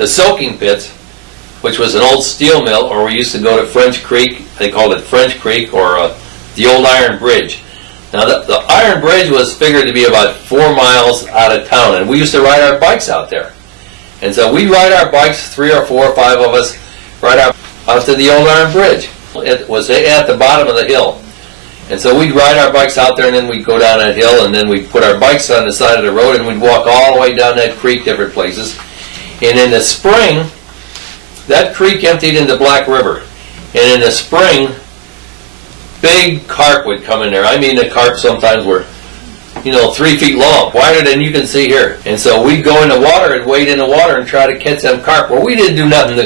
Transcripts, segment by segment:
the soaking pits, which was an old steel mill, or we used to go to French Creek. They called it French Creek, or the old Iron Bridge. Now the Iron Bridge was figured to be about 4 miles out of town, and we used to ride our bikes out there. And so we'd ride our bikes, 3 or 4 or 5 of us, ride out to the old Iron Bridge. It was at the bottom of the hill. And so we'd ride our bikes out there, and then we'd go down that hill, and then we'd put our bikes on the side of the road, and we'd walk all the way down that creek, different places. And in the spring, that creek emptied into Black River. And in the spring, big carp would come in there. I mean, the carp sometimes were, 3 feet long, wider than you can see here. And so we'd go in the water and wade in the water and try to catch them carp. Well, we didn't do nothing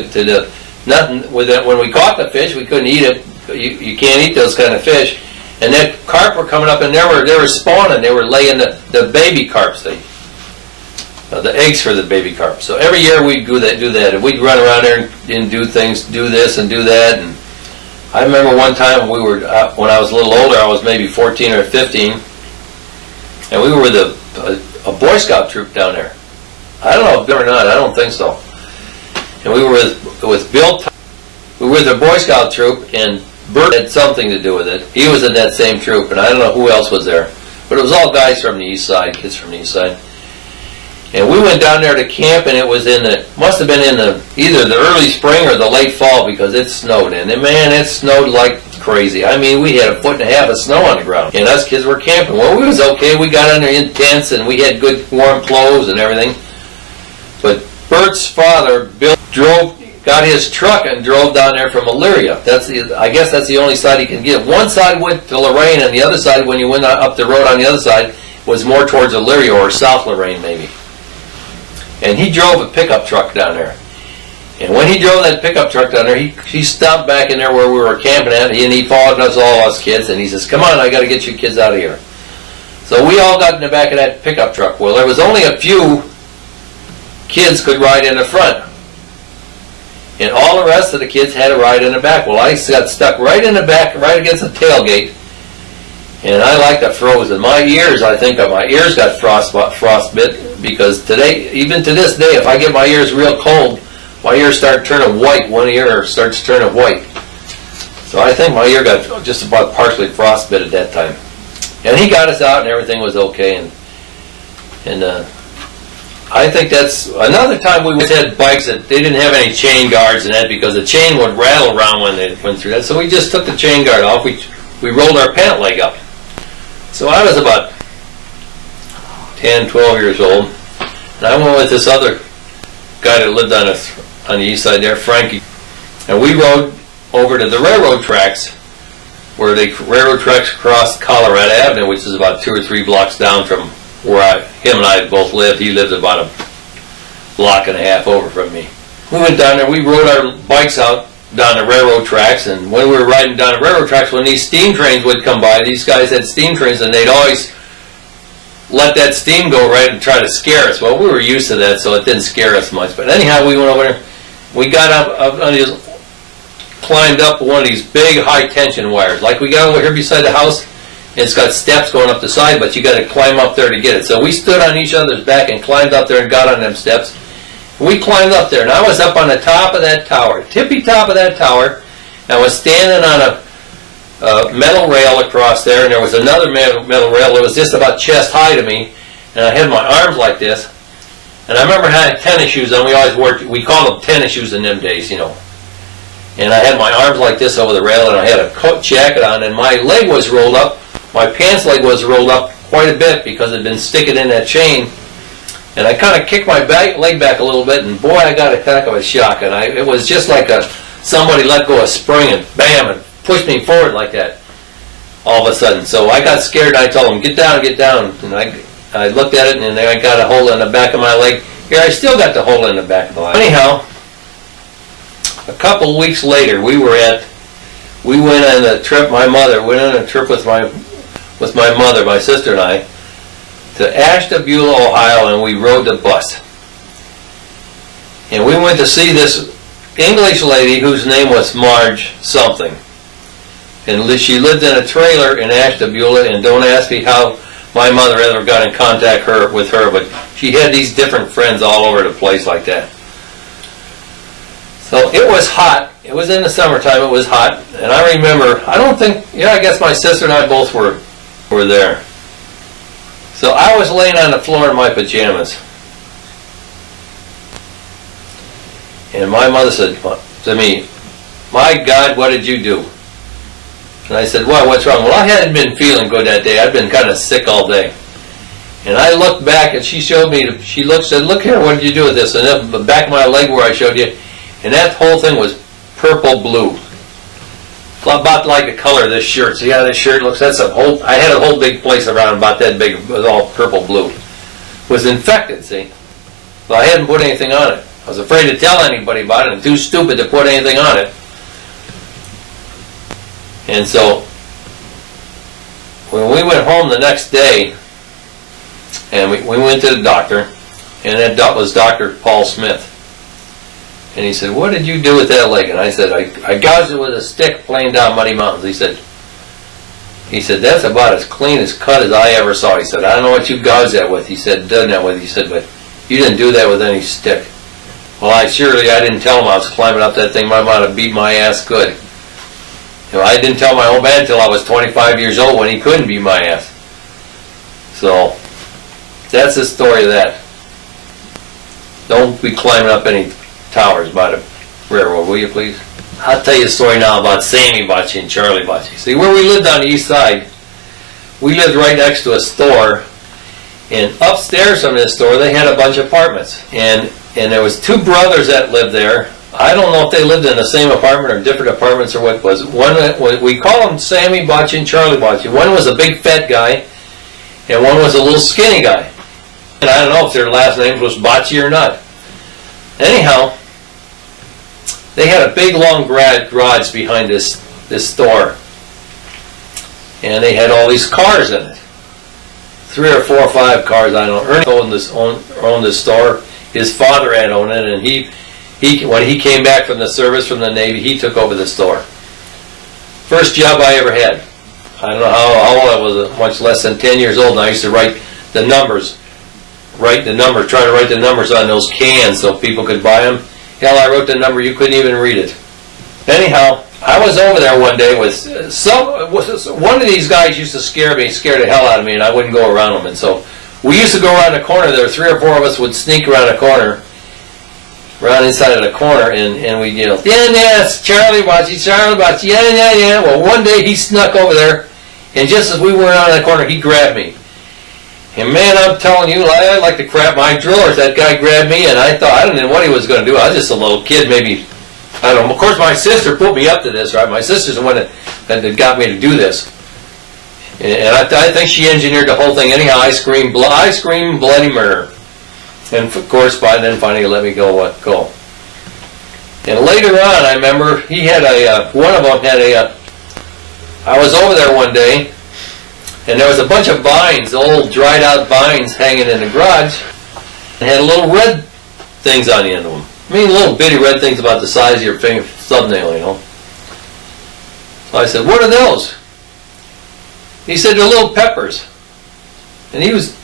nothing with it. When we caught the fish, we couldn't eat it. You can't eat those kind of fish. And that carp were coming up, and they were spawning. They were laying the baby carps, the eggs for the baby carp. So every year we'd do that, and we'd run around there and do things, do this and do that. And I remember one time we were when I was a little older. I was maybe 14 or 15, and we were with a Boy Scout troop down there. I don't know if or not. I don't think so. And we were with Bill. We were with a Boy Scout troop, and Bert had something to do with it. He was in that same troop, and I don't know who else was there. But it was all guys from the east side, kids from the east side. And we went down there to camp, and it was must have been in either the early spring or the late fall, because it snowed. And man, it snowed like crazy. I mean, we had 1.5 feet of snow on the ground. And us kids were camping. Well, we was okay. We got under in tents, and we had good warm clothes and everything. But Bert's father, Bill, got his truck and drove down there from Elyria. I guess that's the only side he can get. One side went to Lorain, and the other side, when you went up the road on the other side, was more towards Elyria or South Lorain maybe. And he drove a pickup truck down there. And when he drove that pickup truck down there, he stopped back in there where we were camping at, and he followed all us kids, and he says, "Come on, I got to get you kids out of here." So we all got in the back of that pickup truck. Well, there was only a few kids could ride in the front. And all the rest of the kids had to ride in the back. Well, I got stuck right in the back, right against the tailgate. And I like the frozen. My ears, I think my ears got frostbit, because today, even to this day, if I get my ears real cold, my ears start turning white. One ear starts turning white. So I think my ear got just about partially frostbit at that time. And he got us out, and everything was okay. And I think that's another time we had bikes that they didn't have any chain guards and that, because the chain would rattle around when they went through that. So we just took the chain guard off. We rolled our pant leg up. So I was about 10, 12 years old, and I went with this other guy that lived on the east side there, Frankie, and we rode over to the railroad tracks, where the railroad tracks crossed Colorado Avenue, which is about 2 or 3 blocks down from where him and I both lived. He lived about 1.5 blocks over from me. We went down there. We rode our bikes out down the railroad tracks, and when we were riding down the railroad tracks, when these steam trains would come by, these guys had steam trains, and they'd always let that steam go right and try to scare us. Well, we were used to that, so it didn't scare us much. But anyhow, we went over there. We got up on these, climbed up one of these big high tension wires. Like we got over here beside the house, it's got steps going up the side, but you got to climb up there to get it. So we stood on each other's back and climbed up there and got on them steps. We climbed up there, and I was up on the top of that tower, tippy top of that tower, and I was standing on a metal rail across there, and there was another metal rail that was just about chest high to me, and I had my arms like this. And I remember having tennis shoes on. We called them tennis shoes in them days, And I had my arms like this over the rail, and I had a coat jacket on, and my leg was rolled up. My pants leg was rolled up quite a bit because it had been sticking in that chain. And I kind of kicked my leg back a little bit, and boy, I got a heck of a shock. And it was just like somebody let go a spring and bam, and pushed me forward like that all of a sudden. So I got scared, and I told him, get down, get down. And I looked at it, and then I got a hole in the back of my leg. Here, I still got the hole in the back of the leg. Anyhow, a couple of weeks later, we went on a trip, my mother went on a trip with my mother, my sister and I, to Ashtabula, Ohio, and we rode the bus. And we went to see this English lady whose name was Marge something. And she lived in a trailer in Ashtabula, and don't ask me how my mother ever got in contact with her, but she had these different friends all over the place like that. So it was hot. It was in the summertime. It was hot. And I remember, I don't think, yeah, I guess my sister and I both were there. So I was laying on the floor in my pajamas. And my mother said to me, "My God, what did you do?" And I said, "Well, what's wrong?" Well, I hadn't been feeling good that day. I'd been kind of sick all day. And I looked back, and she showed me, she said, "Look here, what did you do with this?" And then the back of my leg where I showed you, and that whole thing was purple blue. About like the color of this shirt. See how this shirt looks? That's a whole, I had a whole big place around about that big. It was all purple blue. It was infected, see? Well, I hadn't put anything on it. I was afraid to tell anybody about it and too stupid to put anything on it. And so, when we went home the next day, and we went to the doctor, and that was Dr. Paul Smith. And he said, "What did you do with that leg?" And I said, I gouged it with a stick playing down Muddy Mountains. He said, "That's about as clean as cut as I ever saw." He said, "I don't know what you gouged that with." He said, "Done that with." He said, "But you didn't do that with any stick." Well, I didn't tell him I was climbing up that thing. My mom would have beat my ass good. You know, I didn't tell my old man until I was 25 years old when he couldn't beat my ass. So, that's the story of that. Don't be climbing up any towers by the railroad, will you please? I'll tell you a story now about Sammy Bocce and Charlie Bocce. See, where we lived on the east side, we lived right next to a store, and upstairs from this store they had a bunch of apartments, and there was two brothers that lived there. I don't know if they lived in the same apartment or different apartments or what it was. One, we call them Sammy Bocce and Charlie Bocce. One was a big fat guy, and one was a little skinny guy. And I don't know if their last names was Bocce or not. Anyhow, they had a big long garage behind this store, and they had all these cars in it. 3 or 4 or 5 cars, I don't know. Ernie owned this store. His father had owned it, and when he came back from the service, from the Navy, he took over the store. First job I ever had. I don't know how old I was, much less than 10 years old, and I used to write the numbers. Try to write the numbers on those cans so people could buy them. Hell, I wrote the number, you couldn't even read it. Anyhow, I was over there one day with one of these guys used to scare the hell out of me, and I wouldn't go around them. And so we used to go around the corner. There were 3 or 4 of us would sneak around the corner, around inside of the corner, and we'd yell, "Yeah, it's Charlie Bocce, yeah. Well, one day he snuck over there, and just as we were around the corner, he grabbed me. And man, I'm telling you, I like to crap my drawers. That guy grabbed me, and I didn't know what he was going to do. I was just a little kid, maybe, I don't know. Of course, my sister put me up to this, right? My sister's the one that got me to do this. And I think she engineered the whole thing. Anyhow, I screamed bloody murder. And of course, then finally let me go. And later on, I remember he had one of them had I was over there one day, and there was a bunch of vines, old dried out vines hanging in the garage, and had little red things on the end of them. I mean, little bitty red things about the size of your finger, thumbnail, you know. So I said, "What are those?" He said, "They're little peppers." And he was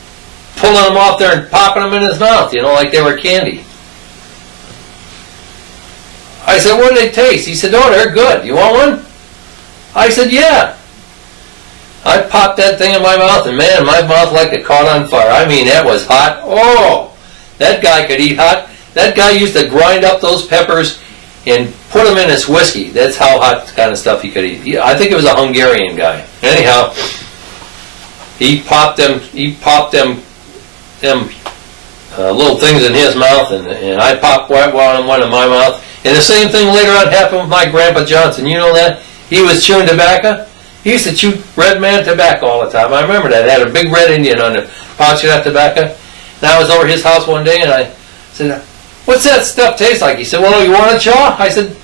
pulling them off there and popping them in his mouth, you know, like they were candy. I said, "What do they taste?" He said, "Oh, they're good. You want one?" I said, "Yeah." I popped that thing in my mouth, and man, my mouth like it caught on fire. I mean, that was hot. Oh, that guy could eat hot. That guy used to grind up those peppers and put them in his whiskey. That's how hot kind of stuff he could eat. I think it was a Hungarian guy. Anyhow, he popped them little things in his mouth, and I popped one in my mouth. And the same thing later on happened with my Grandpa Johnson. You know that? He was chewing tobacco. He used to chew red man tobacco all the time. I remember that. It had a big red Indian on the pouch of that tobacco. And I was over his house one day, and I said, "What's that stuff taste like?" He said, "Well, you want a chaw?" I said,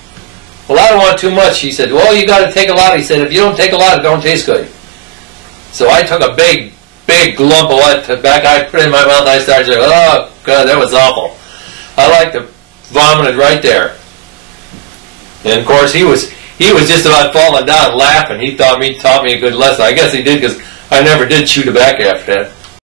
"Well, I don't want too much." He said, "Well, you got to take a lot." He said, "If you don't take a lot, it don't taste good." So I took a big lump of that tobacco. I put it in my mouth, and I started saying, "Oh, God, that was awful." I like to vomit it right there. And, of course, he was just about falling down laughing. He taught me a good lesson. I guess he did, because I never did chew tobacco after that.